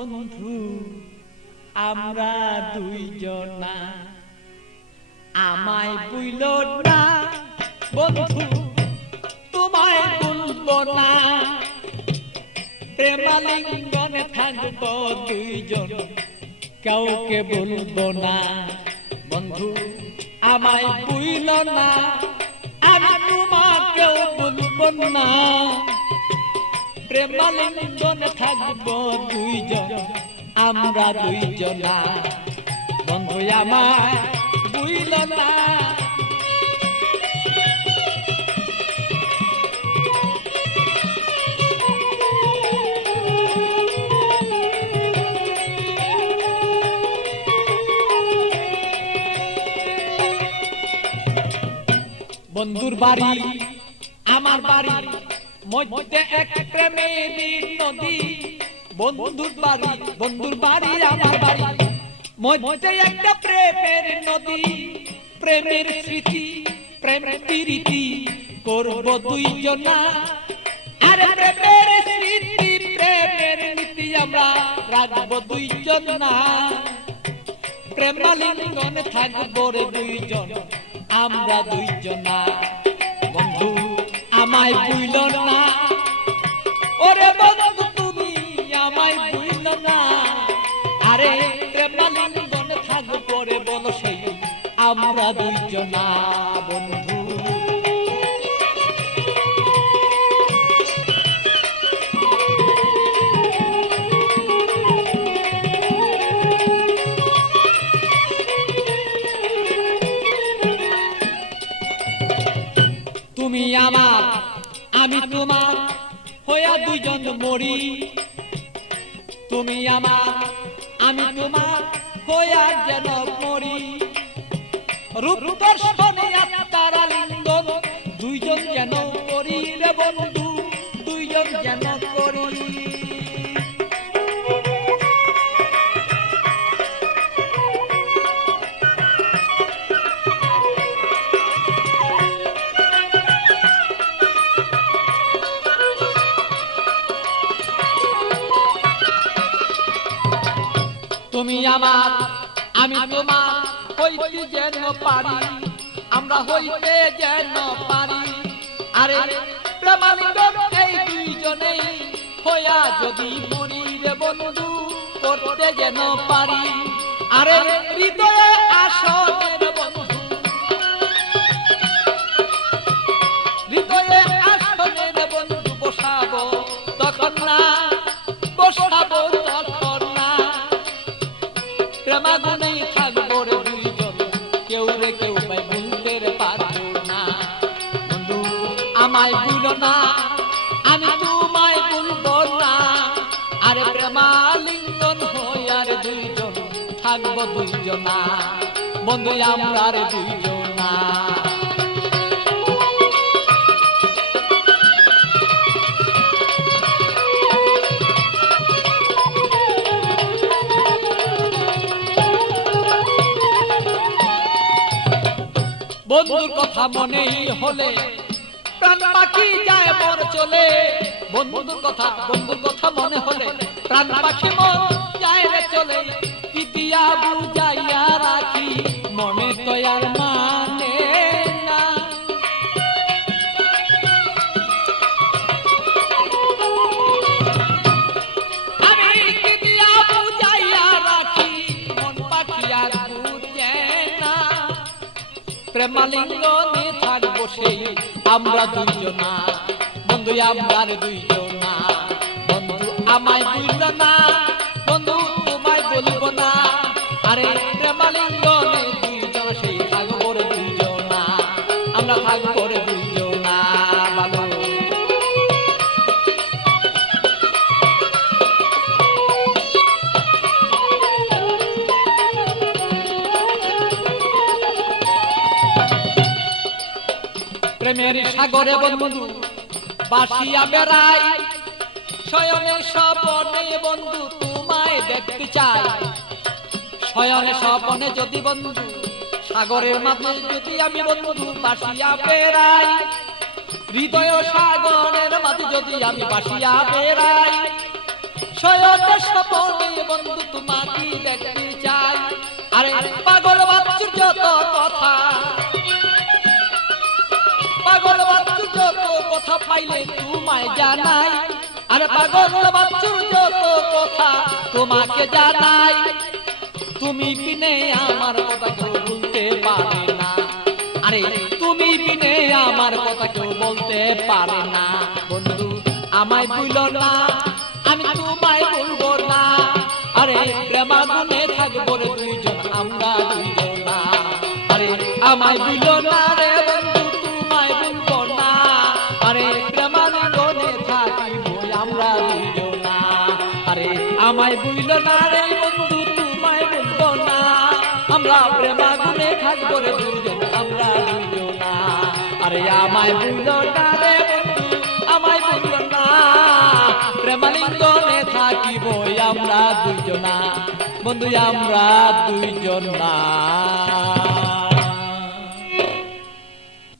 বন্ধু, আমরা দুইজনা। আমায় বুইল না, বন্ধু, তোমায় বলব না। প্রেমালিঙ্গনে থাকব দুইজন, কাউকে বলব না। বন্ধু, আমায় বুইল না আমি তোমাকেও বলব না। প্রেমালিঙ্গনে থাকব দুইজন আমরা দুইজনা। বন্ধু আমায় বুইল না বন্ধুর বাড়ি আমার বাড়ি। মধ্যে এক প্রেমের নদী। বন্ধুর বাড়ি বন্ধুর বাড়ি, আমার বাড়ি। মধ্যে একটা প্রেমের নদী। প্রেমের স্মৃতি প্রেমের প্রীতি করব দুইজনা। আরে প্রেমের স্মৃতি, প্রেমের নীতি আমরা রাখব দুইজনা। প্রেমালিঙ্গনে থাকব রে দুইজন, আমরা দুইজনা। আমায় বুইল না। ওরে বন্ধু, তুমি আমায় বুইল না। আরে প্রেমালিঙ্গন থাকব রে বল সেই, আমরা দুইজনা বন্ধু। আমি তোমার হইয়া দুইজন মরি। তুমি আমার আমি তোমার হইয়া যেন মরি। রূপ দর্শনে তুমি আমার, আমি তোমার হইতে যেন পারি। আমরা হইতে যেন পারি। আরে এই দুইজনেই হইয়া যদি মরি রে বন্ধু, করতে যেন পারি। আরে, হৃদয়ে আসনের থাকব দুইজনা। বন্ধু, আমরা রে দুইজনা। বন্ধুর কথা মনেই হলে প্রাণ পাখি যায় মর চলে। বন্ধুর কথা বন্ধুর কথা মনে হলে প্রাণ পাখি মন যায় রে চলে। পিতিয়া বুঝাইয়া রাখি, মনে তো আর মানে না। আমি দিয়া থাকব সেই আমরা দুইজনা, বন্ধু আমরা দুইজনা। বন্ধু আমায় প্রেমের সাগরে বন্ধু বাসিয়া বেড়াই শয়নে স্বপনে বন্ধু, তোমায় দেখতে চাই। শয়নে স্বপনে যদি বন্ধু, সাগরের মাঝে যদি আমি বন্ধু বাসিয়া বেড়াই হৃদয় সাগরের মাঝে যদি আমি বাসিয়া বেড়াই শয়নে স্বপনে বন্ধু, তোমাকে দেখতে চাই। আরে পাগল পাইলে তোমায় জানাই। আরে পাগল বাচ্চুর যত কথা তোমাকে জানাই। তুমি বিনে আমার কথা কেউ বলতে পারে না। আরে, তুমি বিনে আমার কথা কেউ বলতে পারে না। বন্ধু, আমায় ভুল না। আমি তোমায় ভুলবো না। আরে প্রেমাগুনে থাকব রে দুইজন, আমরা দুইজন না। আরে, আমায় ভুল আমায় ভুল না রে বন্ধু, তোমায় বলব না। আমরা প্রেমাগুনে থাকব রে দুজন আমরা দুইজন না। আরে আমায় ভুল না রে বন্ধু, আমায় ভুল না। প্রেমালিঙ্গনে থাকিব আমরা দুজনা বন্ধু, আমরা দুইজন। না